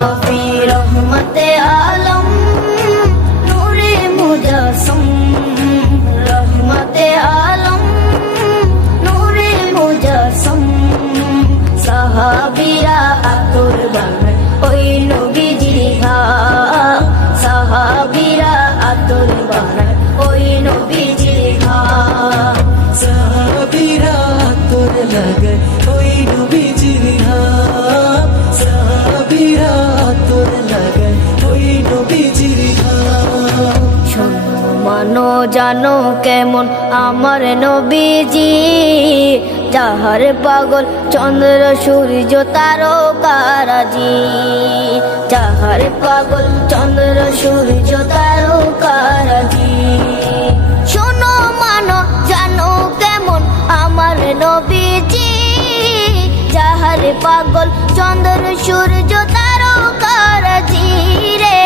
নবী রহমতে আলম নূরে মুজাসসম রহমতে আলম নূরে মুজাসসম সাহাবীরা আতর বানায় ওই নবীজির ঘাম সাহাবীরা আতর বানায় ওই নবীজির ঘাম সাহাবীরা আতর লাগায় ওই নবীজির ঘাম সাহাবীরা আতর লাগায় ওই নবীজির ঘাম শোনো মানো জানো কেমন আমার নবীজি যাহার পাগল চন্দ্র সূর্য তারকারাজি যাহার পাগল চন্দ্র সূর্য তারকারাজি শোনো মানো জানো কেমন আমার নবীজি যাহার পাগল চন্দ্র সূর্য তারকারাজি রে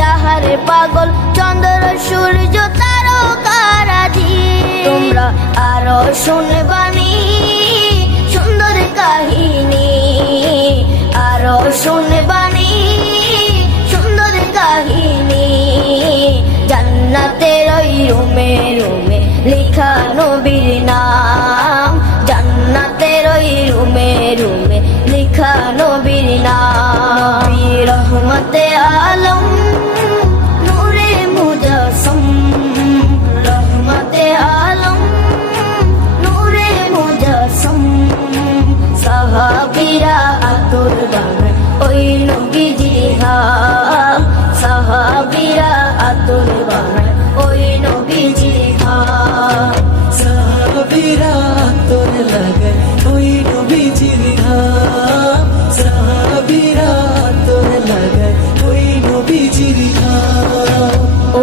যাহার পাগল চন্দ্র সূর্য তারকারাজি তোমরা আরো শুনবানি সুন্দর কাহিনী আরো শুনবানি সুন্দর কাহিনী জান্নাতের ওই রুমে রুমে লেখা নবীর নাম জান্নাতের ওই রুমে রুমে লেখা নবীর নাম রহমতে আলম নূরে মুজাসসম রহমতে আলম নূরে মুজাসসম সাহাবীরা আতর বানায় ওই নবীজির ঘাম সাহাবীরা আতর বানায় ওই নবীজির ঘাম সাহাবীরা আতর লাগায় ওই নবীজির ঘাম সাহাবীরা আতর লাগায় ওই নবীজির ঘাম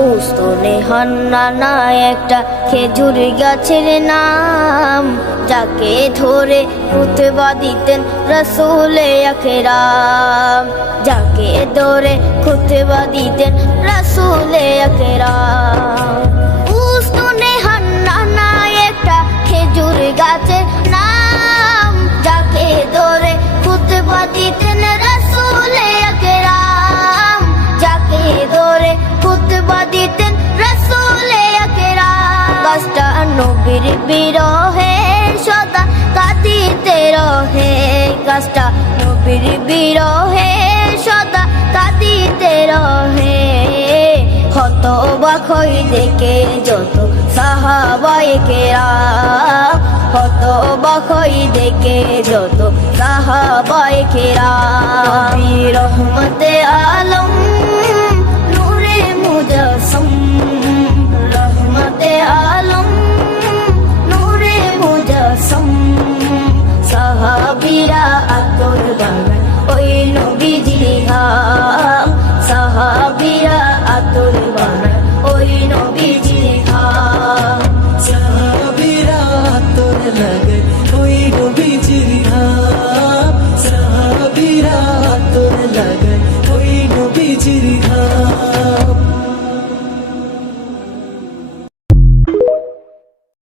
ওস্তনে হান্নানা একটা খেজুর গাছের নাম যাকে ধরে খুতবা দিতেন রাসূলে আকরাম যাকে ধরে খুতবা দিতেন রাসূলে আকরাম ওস্তনে হান্নানা একটা খেজুর গাছের নাম যাকে ধরে খুতবা দিতেন রাসূলে আকরাম যাকে ধরে খুতবা দিতেন রাসূলে আকরাম গাছটা নবীর বিরহে সদা কাঁদিতে রহে গাছটা নবীর বিরহে সদা কাঁদিতে রহে হতবাক হই দেখে যত সাহাবায়ে কেরাম হতবাক হই দেখে যত সাহাবায়ে কেরাম রহমতে আলম